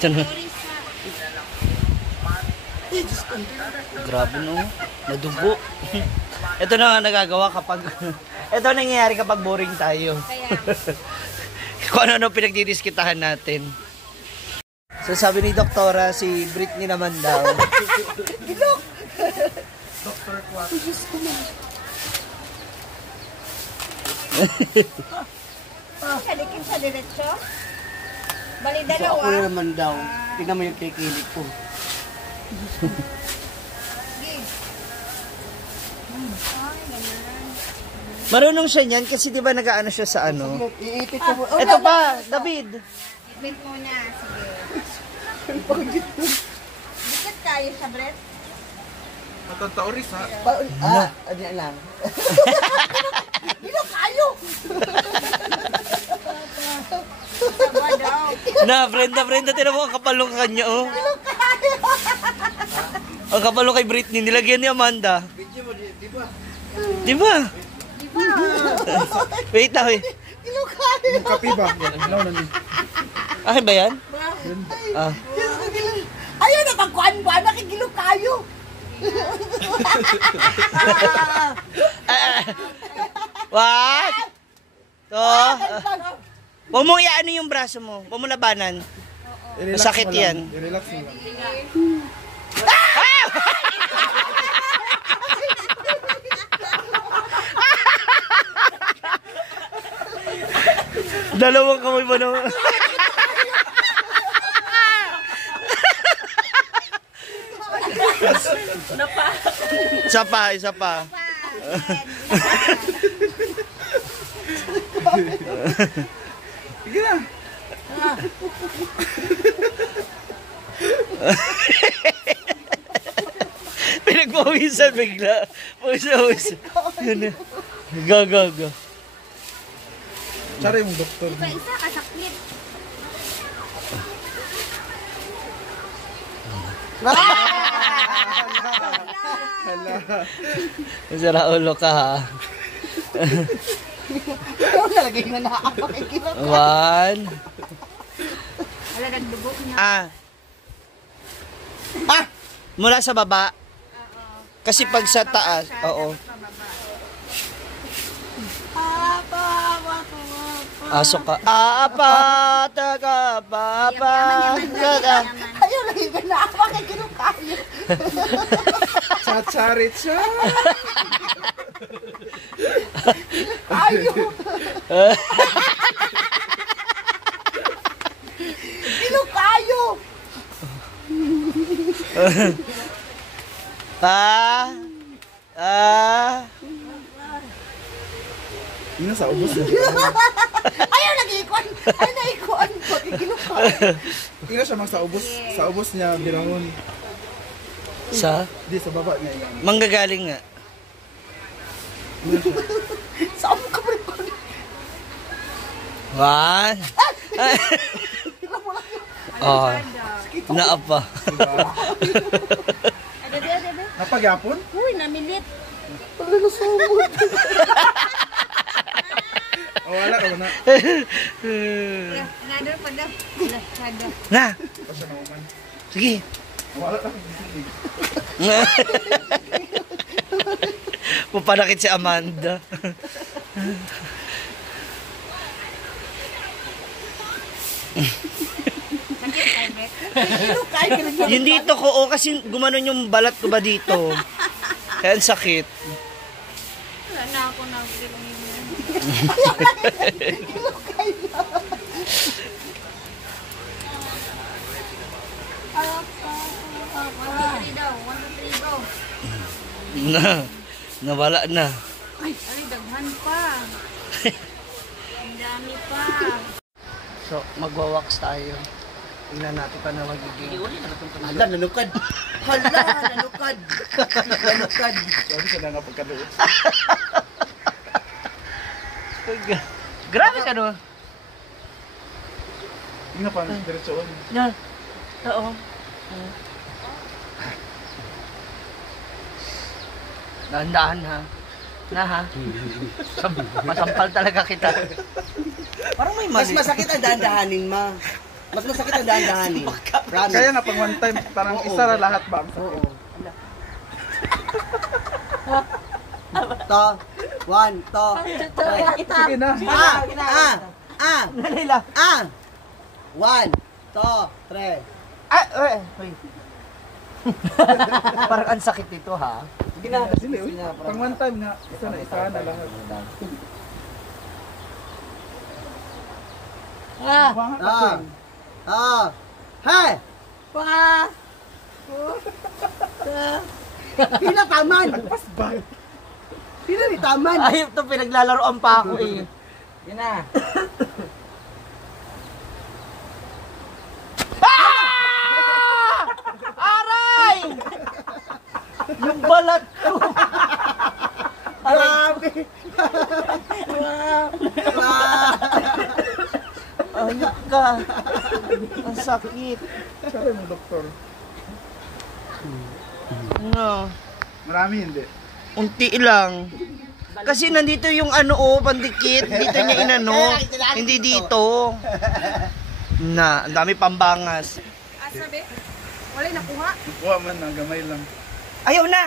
Ito na. Grabe no. Nadugo. Ito na nga nagagawa kapag... Ito nangyayari kapag boring tayo. Kung ano-ano pinagdidiskitahan natin. So sabi ni Doktora, si Britney naman daw. Gilok! Dr. Quack. Kalikin sa diretso? Bali So dalawa? ako naman daw. Tingnan mo yung kikilig ko. Marunong siya niyan kasi di ba nag-aano siya sa ano? Iitit ko mo. Ito pa, David. Wait muna, sige. Dikit tayo sa Brett. Matataoris ha. Ano lang. Gilok kayo! Sama daw. Na, Brenda, tinan mo ang kapalong kanya, oh. Ang kapalong kay Britney, nilagyan ni Amanda. Video mo, di ba? Di ba? Wait lang, eh. Gilok kayo! Yung kape ba? Ilaw na ni. Akin ba yan? Ah. Ayaw na pagkuhan-buhan, nakigilok kayo! What? To. Huwag mo iano yung braso mo. Huwag mo labanan. Masakit yan. I-relax mo lang. Dalawang kamay ba naman? Isa pa. Sige na. Pinagpawisan bigla. Pawis. Go. Tsara yung doktor. Isa kasaklit. Masara ulo ka ha. Ikaw nalagay na nakakapakikilok. 1. Wala nagdugo niya. Mula sa baba. Kasi pag sa taas, oo. Asok ka. Papa. Ayaw lagi ka nakakapakikilok kayo. Chatsarit siya. Ayaw! Gilok kayo! Yun sa ubos eh. Ayaw lagi ikuan! Ay naikuan! Pagkikilok kayo! Tingnan siya sa ubos. Sa ubos niya binangon. Sa? Di sa baba niya. Manggagaling nga. Saan mo ka rin? 1. Oh. Naapa. Ade. Napagyapon? Uy, namilit. Wala na sumod. Wala. Nado pa daw. Nado. Na. Pa siya nauman. Sige. Wala na. Pupanakit si Amanda. Yung dito ko, kasi gumanon yung balat ko ba dito. Kaya ang sakit. Wala na ako nang Nawala na. Ay, daghan pa. Ang dami pa. So, magwa-wax tayo. Tingnan natin pa na magiging. Hala, nanukad. Nanukad. Sabi siya na nga pagkaluot. Grabe ka no? Hindi nga pa, diretsoon. Yan. Oo. Dahan-dahan ha. Na ha? Masampal talaga kita. Parang may Mas mali. masakit ang dahan-dahanin ma. Mas masakit ang dahan-dahanin. Promise. Kaya nga pag one time, parang Oo. isa ra lahat ba ang sakit? Oo. To. One, to. Sige na. Nanila. One, to, tre. Parang ang sakit nito ha. Sige na. Dili, uy. Pag one time nga, isa na lahat. Mga kapin. Hey! Pila taman! Pas ba? Pila ni taman! Ay, ito pinaglalaroan pa ako eh. Yan na. Aray! Yung balat ko. Grabe! Ayok ka. Ang sakit. Sabi mo, doktor. No. Marami hindi. Unti lang. Kasi nandito yung ano pandikit. Dito niya inano. Hindi dito. Na, ang dami pambangas. Sabi, wala nakuha. Kuha man, gamay lang. Ayaw na!